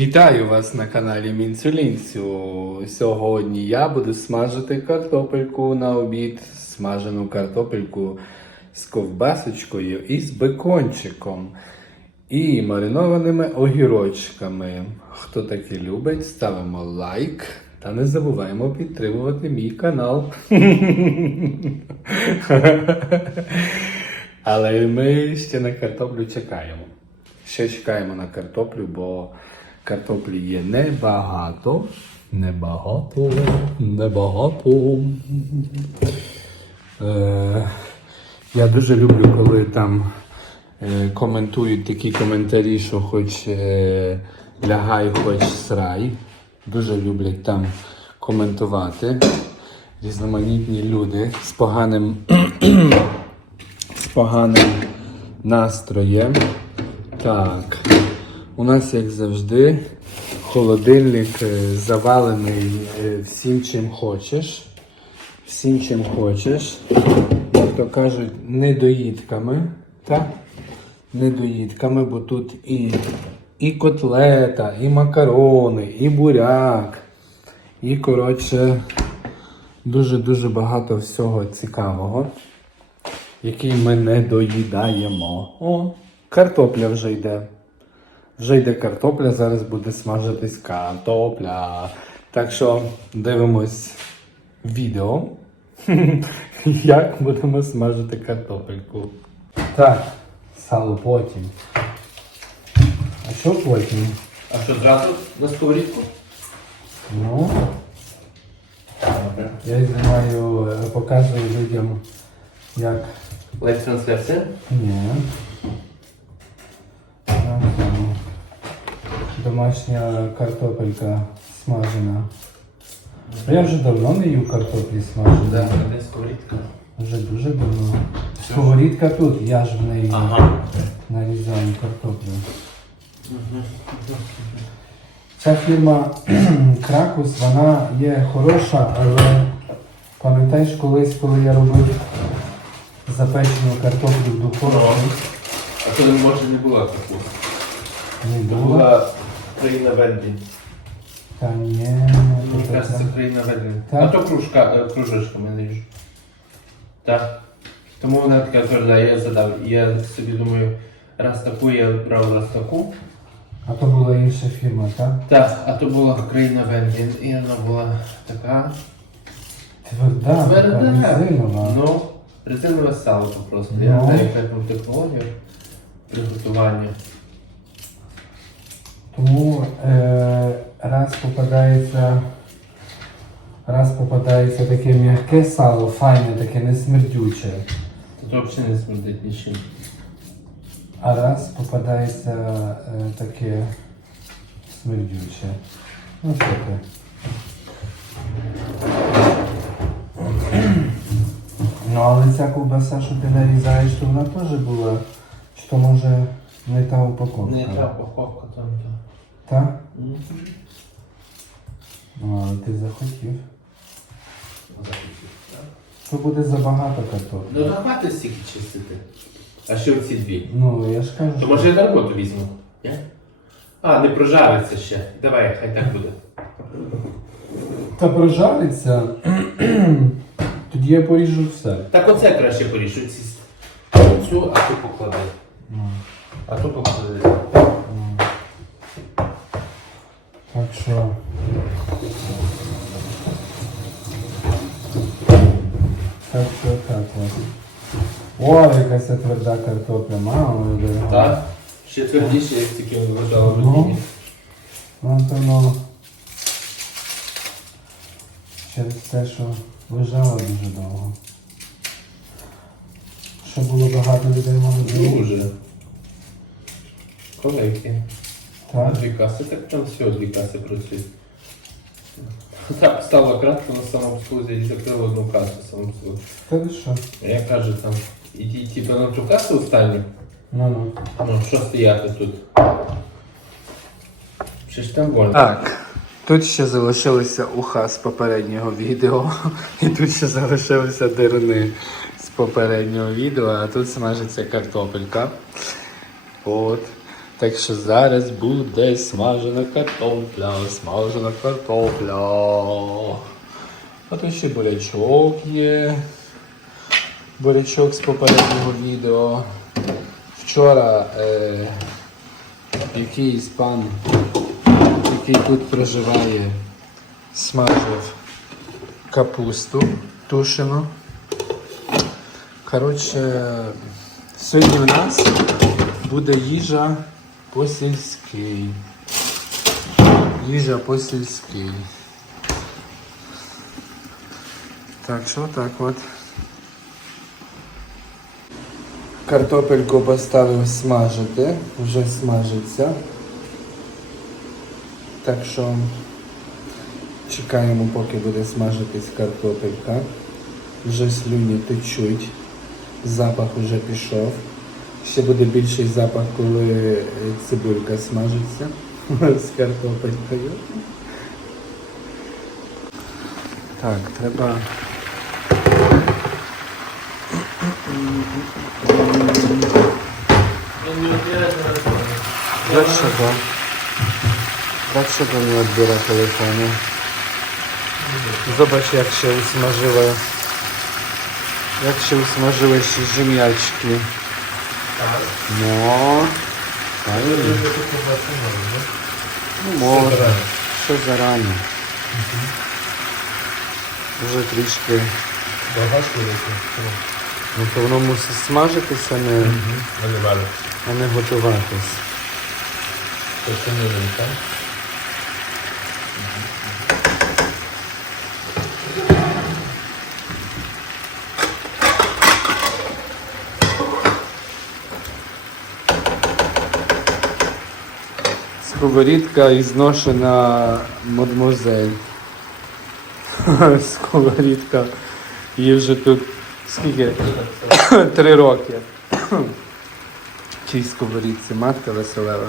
Вітаю вас на каналі Мінцюлінцю. Сьогодні я буду смажити картопельку на обід, смажену картопельку з ковбасочкою і з бекончиком. І маринованими огірочками. Хто таке любить, ставимо лайк та не забуваємо підтримувати мій канал. Але ми ще на картоплю чекаємо. Ще чекаємо на картоплю, бо картоплі є небагато. Небагато. Небагато. Е, я дуже люблю, коли там е, коментують такі коментарі, що хоч е, лягай, хоч срай. Дуже люблять там коментувати. Різноманітні люди з поганим з поганим настроєм. Так, у нас, як завжди, холодильник е, завалений е, всім, чим хочеш. Всім, чим хочеш. Як то кажуть, недоїдками. Так? Недоїдками, бо тут і, і котлета, і макарони, і буряк. І, коротше, дуже-дуже багато всього цікавого який ми не доїдаємо. О, картопля вже йде. Вже йде картопля, зараз буде смажитись картопля. Так що дивимось відео, як будемо смажити картопельку. Так, сало потім. А що потім? А що зразу на сковорідку? Ну, Добре. я знімаю, показую людям, як Лайв трансляція? Ні. Домашня картопелька смажена. Я вже давно не їв картоплі смажені. Да, де сковорідка? Вже дуже давно. Сковорідка тут, я ж в неї Ага. нарізаю картоплю. Ця фірма Кракус, вона є хороша, але пам'ятаєш колись, коли я робив запечену картоплю в духовці, А то може не була таку. не була країна Венді. Та ні, Ну, то якраз це- країна Венді. Так? А то кружка, е, кружечками не їжу. Так. Тому вона така тверда, я задав. Я собі думаю, раз таку я брав, раз таку. А то була інша фірма, так? Так, а то була країна Венді. І вона була така. Тверда, така Тверда. резинова. Ну, резинове сало просто. Ну. Я не знаю, яка там технологія приготування. Тому е, раз попадається. Раз попадається таке м'яке сало, файне, таке не смердюче. Тут взагалі не смердить нічим. А раз попадається е, таке смердюче. Ну що ти? Ну, але ця ковбаса, що ти нарізаєш, то вона теж була. То може не та упаковка? Не та упаковка там. Та? та. Ну, але ти захотів. То буде забагато картоплі. Ну давайте стільки чистити. А ще оці дві. Ну, я ж кажу, То може я на роботу візьму? Ні? А, не прожариться ще. Давай, хай так буде. Та прожариться. Тоді я поріжу все. Так оце краще порішу. Ці... Цю, а ту поклади. А ту поклади. Так що. Так що так от. О, якась тверда картопля, мама дорога. Так? Ще твердіше, як тільки лежала в Ну. Ну, то ну. Через те, що лежала дуже довго. Що було багато людей в магазині. Дуже. Колеги. Так. Дві каси, так там всього дві каси працюють. Так, стало кратко на самообслузі і закрили одну касу самообслуги. Та ви що? Я кажу там, іди типу на ту касу останню, Ну ну. ну що стояти тут? Ще ж там больно. Так, тут ще залишилися уха з попереднього відео, і тут ще залишилися дирни з попереднього відео, а тут смажиться картопелька. От. Так що зараз буде смажена картопля, смажена картопля. А тут ще бурячок є. Бурячок з попереднього відео. Вчора е, якийсь пан, який тут проживає, смажив капусту тушену. Коротше, сьогодні у нас буде їжа по-сільській. Їжа по-сільській. Так що так от. Картопельку поставив смажити, вже смажиться. Так що чекаємо, поки буде смажитись картопелька. Вже слюні течуть, запах вже пішов. Ще буде більший запах, коли е, цибулька смажиться з картопелькою. Так, треба. Dlaczego? Dlaczego nie odbiera telefonu? Zobacz jak się usmażyły. Jak się usmażyły ziemniaczki. No. Правильно? No może. Ще зарано. Вже трішки. Ну то воно мусить смажитися, не, а не готуватись. Сковорідка ізношена мадмозель. Сковорідка. Її вже тут скільки? Три роки. Чий сковорідці матка веселела.